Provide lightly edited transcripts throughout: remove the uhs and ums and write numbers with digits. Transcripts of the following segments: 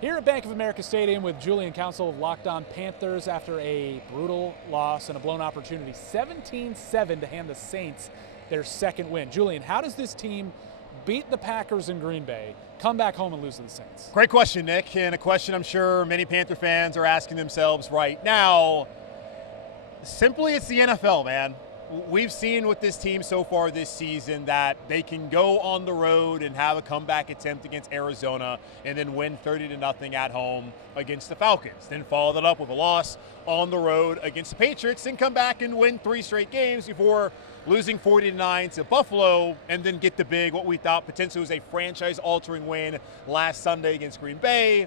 Here at Bank of America Stadium with Julian Council of Locked On Panthers after a brutal loss and a blown opportunity. 17-7 to hand the Saints their second win. Julian, how does this team beat the Packers in Green Bay, come back home and lose to the Saints? Great question, Nick, and a question I'm sure many Panther fans are asking themselves right now. Simply, it's the NFL, man. We've seen with this team so far this season that they can go on the road and have a comeback attempt against Arizona and then win 30-0 at home against the Falcons. Then follow that up with a loss on the road against the Patriots, then come back and win 3 straight games before losing 40-9 to Buffalo, and then get the big, what we thought potentially was a franchise-altering win last Sunday against Green Bay,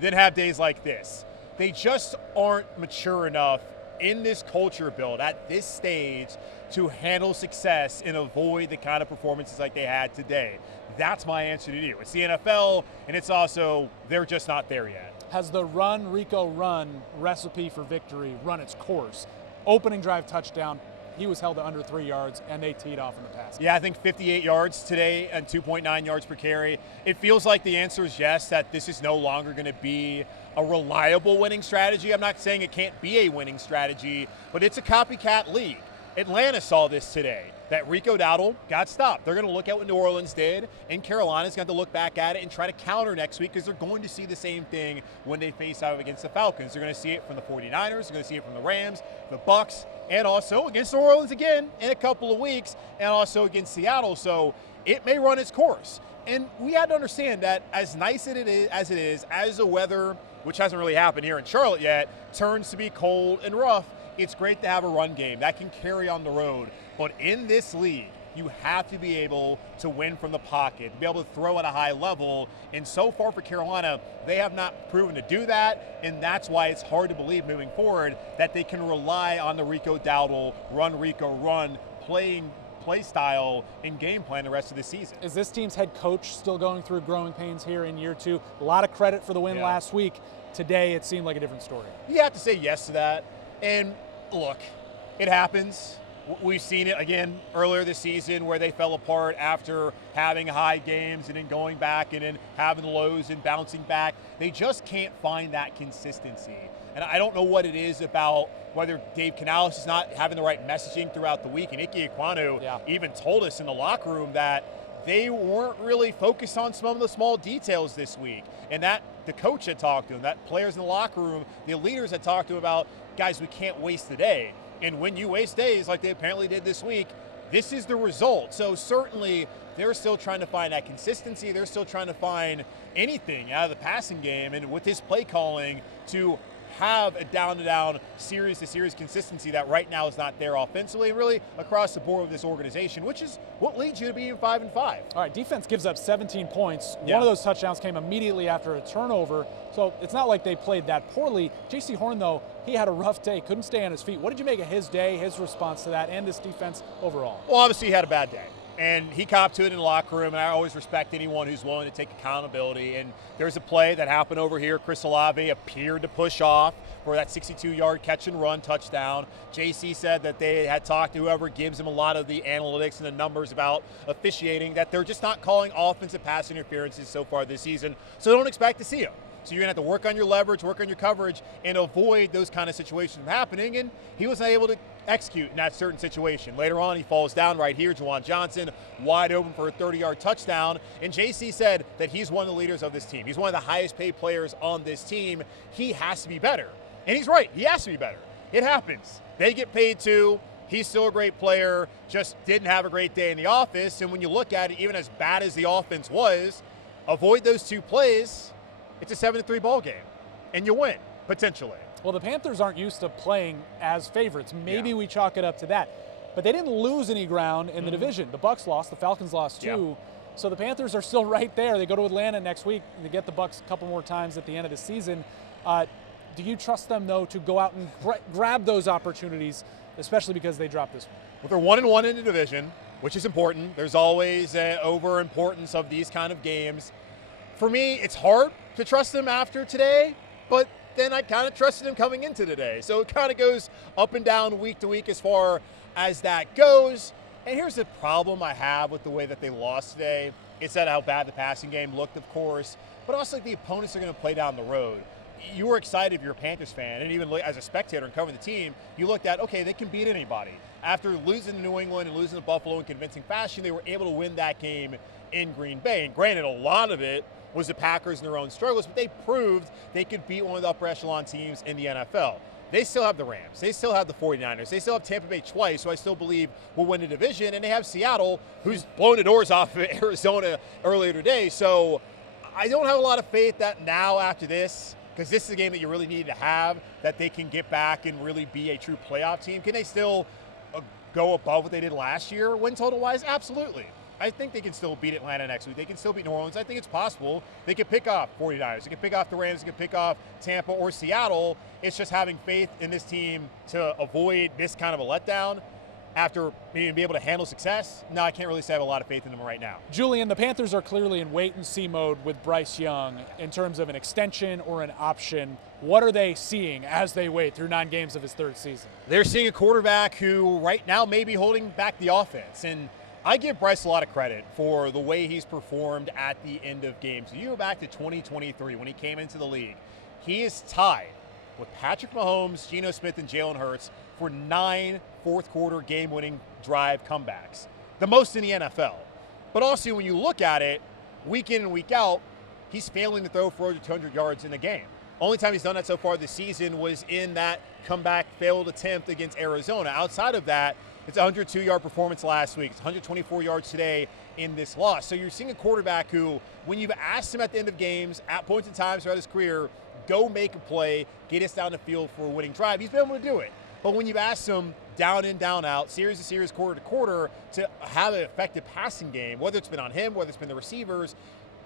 then have days like this. They just aren't mature enough in this culture build at this stage to handle success and avoid the kind of performances like they had today. That's my answer to you. It's the NFL, and it's also, they're just not there yet. Has the run, Rico, run recipe for victory run its course? Opening drive touchdown, he was held to under 3 yards, and they teed off in the pass. Yeah, I think 58 yards today and 2.9 yards per carry. It feels like the answer is yes, that this is no longer going to be a reliable winning strategy. I'm not saying it can't be a winning strategy, but it's a copycat league. Atlanta saw this today, that Rico Dowdle got stopped. They're going to look at what New Orleans did, and Carolina's going to look back at it and try to counter next week because they're going to see the same thing when they face out against the Falcons. They're going to see it from the 49ers, they're going to see it from the Rams, the Bucks, and also against New Orleans again in a couple of weeks, and also against Seattle. So it may run its course. And we had to understand that as nice as it is, as the weather, which hasn't really happened here in Charlotte yet, turns to be cold and rough, it's great to have a run game that can carry on the road. But in this league, you have to be able to win from the pocket, be able to throw at a high level. And so far for Carolina, they have not proven to do that. And that's why it's hard to believe moving forward that they can rely on the Rico Dowdle, run Rico, run, play style and game plan the rest of the season. Is this team's head coach still going through growing pains here in year 2? A lot of credit for the win last week. Today, it seemed like a different story. You have to say yes to that. And look, it happens. We've seen it again earlier this season where they fell apart after having high games and then going back and then having the lows and bouncing back. They just can't find that consistency. And I don't know what it is about whether Dave Canales is not having the right messaging throughout the week. And Ike Ekwonu even told us in the locker room that they weren't really focused on some of the small details this week. And that the coach had talked to him, that players in the locker room, the leaders had talked to him about, guys, we can't waste the day. And when you waste days like they apparently did this week, this is the result. So certainly they're still trying to find that consistency. They're still trying to find anything out of the passing game. And with his play calling to have a down-to-down, series-to-series consistency that right now is not there offensively, really across the board with this organization, which is what leads you to being 5-5. All right, defense gives up 17 points. One of those touchdowns came immediately after a turnover, so it's not like they played that poorly. J.C. Horn, though, he had a rough day, couldn't stay on his feet. What did you make of his day, his response to that, and this defense overall? Well, obviously he had a bad day. And he copped to it in the locker room, and I always respect anyone who's willing to take accountability. And there's a play that happened over here. Chris Olave appeared to push off for that 62-yard catch-and-run touchdown. JC said that they had talked to whoever gives him a lot of the analytics and the numbers about officiating, that they're just not calling offensive pass interferences so far this season, so don't expect to see them. So you're going to have to work on your leverage, work on your coverage, and avoid those kind of situations from happening. And he was not able to execute in that certain situation. Later on, he falls down right here. Juwan Johnson wide open for a 30-yard touchdown. And JC said that he's one of the leaders of this team. He's one of the highest paid players on this team. He has to be better. And he's right. He has to be better. It happens. They get paid too. He's still a great player, just didn't have a great day in the office. And when you look at it, even as bad as the offense was, avoid those 2 plays, it's a 7-3 ball game, and you win, potentially. Well, the Panthers aren't used to playing as favorites. Maybe we chalk it up to that. But they didn't lose any ground in the division. The Bucks lost, the Falcons lost too. So the Panthers are still right there. They go to Atlanta next week. They get the Bucks a couple more times at the end of the season. Do you trust them, though, to go out and grab those opportunities, especially because they dropped this one? Well, they're 1-1 in the division, which is important. There's always an over-importance of these kind of games. For me, it's hard to trust them after today, but then I kind of trusted them coming into today. So it kind of goes up and down week to week as far as that goes. And here's the problem I have with the way that they lost today. It's that how bad the passing game looked, of course. but also the opponents are going to play down the road. You were excited if you're a Panthers fan, and even as a spectator and covering the team, you looked at, okay, they can beat anybody. After losing to New England and losing to Buffalo in convincing fashion, they were able to win that game in Green Bay. And granted, a lot of it was the Packers and their own struggles, but they proved they could beat one of the upper echelon teams in the NFL. They still have the Rams. They still have the 49ers. They still have Tampa Bay twice, who I still believe will win the division. And they have Seattle, who's blown the doors off of Arizona earlier today. So I don't have a lot of faith that now after this, because this is a game that you really need to have, that they can get back and really be a true playoff team. Can they still go above what they did last year win total-wise? Absolutely. I think they can still beat Atlanta next week. They can still beat New Orleans. I think it's possible. They can pick off 49ers. They can pick off the Rams. They can pick off Tampa or Seattle. It's just having faith in this team to avoid this kind of a letdown after being able to handle success. No, I can't really say I have a lot of faith in them right now. Julian, the Panthers are clearly in wait-and-see mode with Bryce Young in terms of an extension or an option. What are they seeing as they wait through 9 games of his 3rd season? They're seeing a quarterback who right now may be holding back the offense. And I give Bryce a lot of credit for the way he's performed at the end of games. You go back to 2023 when he came into the league. He is tied with Patrick Mahomes, Geno Smith, and Jalen Hurts for 9 fourth-quarter game-winning drive comebacks, the most in the NFL. But also, when you look at it, week in and week out, he's failing to throw for over 200 yards in a game. Only time he's done that so far this season was in that comeback failed attempt against Arizona. Outside of that, it's a 102-yard performance last week. It's 124 yards today in this loss. So you're seeing a quarterback who, when you've asked him at the end of games, at points in times throughout his career, go make a play, get us down the field for a winning drive, he's been able to do it. But when you've asked him down in, down out, series to series, quarter to quarter, to have an effective passing game, whether it's been on him, whether it's been the receivers,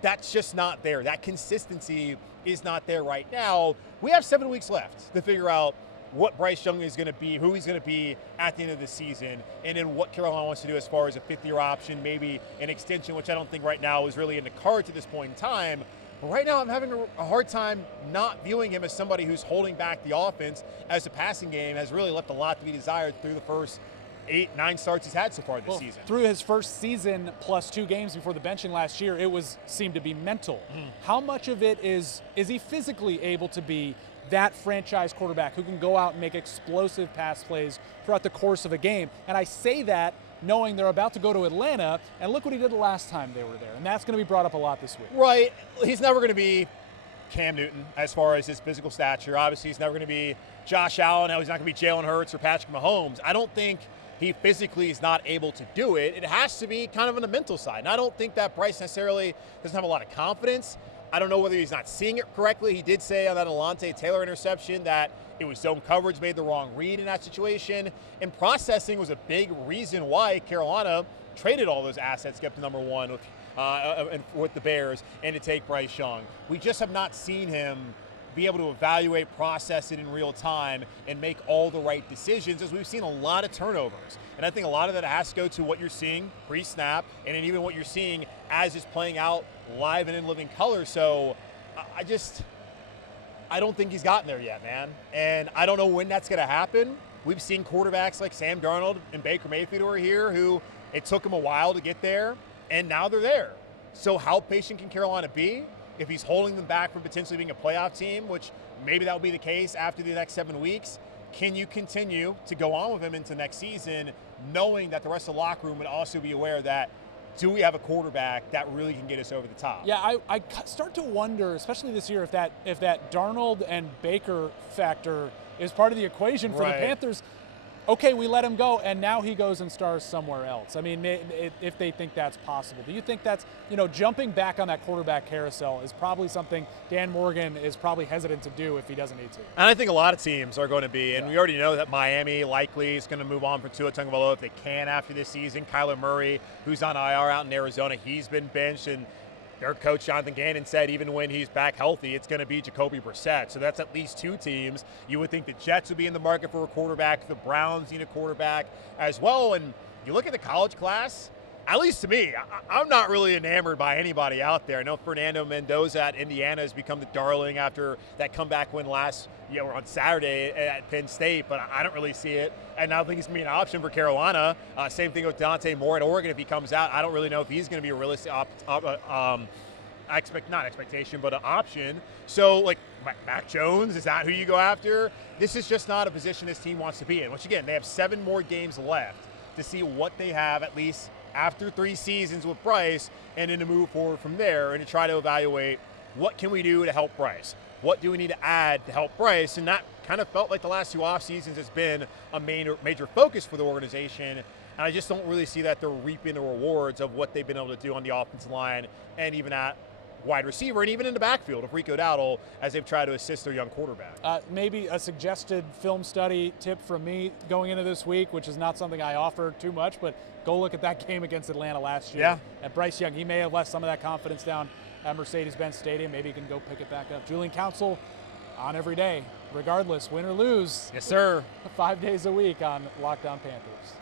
that's just not there. That consistency is not there right now. We have 7 weeks left to figure out what Bryce Young is going to be, who he's going to be at the end of the season, and then what Carolina wants to do as far as a 5th-year option, maybe an extension, which I don't think right now is really in the cards at this point in time. But right now I'm having a hard time not viewing him as somebody who's holding back the offense, as the passing game has really left a lot to be desired through the first 8-9 starts he's had so far this season. Through his first season plus 2 games before the benching last year, it seemed to be mental. How much of it is he physically able to be that franchise quarterback who can go out and make explosive pass plays throughout the course of a game? And I say that knowing they're about to go to Atlanta, and look what he did the last time they were there. And that's going to be brought up a lot this week. Right. He's never going to be Cam Newton as far as his physical stature. Obviously, he's never going to be Josh Allen. He's not going to be Jalen Hurts or Patrick Mahomes. I don't think he physically is not able to do it. It has to be kind of on the mental side. And I don't think that Bryce necessarily doesn't have a lot of confidence. I don't know whether he's not seeing it correctly. He did say on that Alontae Taylor interception that it was zone coverage, made the wrong read in that situation. And processing was a big reason why Carolina traded all those assets, kept to number 1 with the Bears, and to take Bryce Young. We just have not seen him be able to evaluate, process it in real time, and make all the right decisions, as we've seen a lot of turnovers. And I think a lot of that has to go to what you're seeing pre-snap, and then even what you're seeing as it's playing out live and in living color. So I don't think he's gotten there yet, man. And I don't know when that's going to happen. We've seen quarterbacks like Sam Darnold and Baker Mayfield who are here, who it took them a while to get there, and now they're there. So how patient can Carolina be? If he's holding them back from potentially being a playoff team, which maybe that will be the case after the next 7 weeks, can you continue to go on with him into next season, knowing that the rest of the locker room would also be aware that, do we have a quarterback that really can get us over the top? Yeah, I start to wonder, especially this year, if that Darnold and Baker factor is part of the equation for the Panthers. Okay, we let him go, and now he goes and stars somewhere else. I mean, if they think that's possible. Do you think that's, jumping back on that quarterback carousel is probably something Dan Morgan is probably hesitant to do if he doesn't need to? And I think a lot of teams are going to be, and we already know that Miami likely is going to move on from Tua Tagovailoa if they can after this season. Kyler Murray, who's on IR out in Arizona, he's been benched, and their coach, Jonathan Gannon, said even when he's back healthy, it's going to be Jacoby Brissett. So that's at least 2 teams. You would think the Jets would be in the market for a quarterback. The Browns need a quarterback as well. And you look at the college class, at least to me, I'm not really enamored by anybody out there. I know Fernando Mendoza at Indiana has become the darling after that comeback win on Saturday at Penn State, but I don't really see it. And I don't think he's going to be an option for Carolina. Same thing with Dante Moore at Oregon if he comes out. I don't really know if he's going to be a realistic not expectation, but an option. So, like, Mac Jones, is that who you go after? This is just not a position this team wants to be in, which, again, they have 7 more games left to see what they have, at least after 3 seasons with Bryce, and then to move forward from there and to try to evaluate what can we do to help Bryce? What do we need to add to help Bryce? And that kind of felt like the last 2 off seasons has been a major focus for the organization. And I just don't really see that they're reaping the rewards of what they've been able to do on the offensive line and even at wide receiver and even in the backfield of Rico Dowdle as they've tried to assist their young quarterback. Maybe a suggested film study tip from me going into this week, which is not something I offer too much, but go look at that game against Atlanta last year. Yeah. At Bryce Young, he may have left some of that confidence down at Mercedes-Benz Stadium. Maybe he can go pick it back up. Julian Council on every day, regardless, win or lose. Yes, sir. 5 days a week on Locked On Panthers.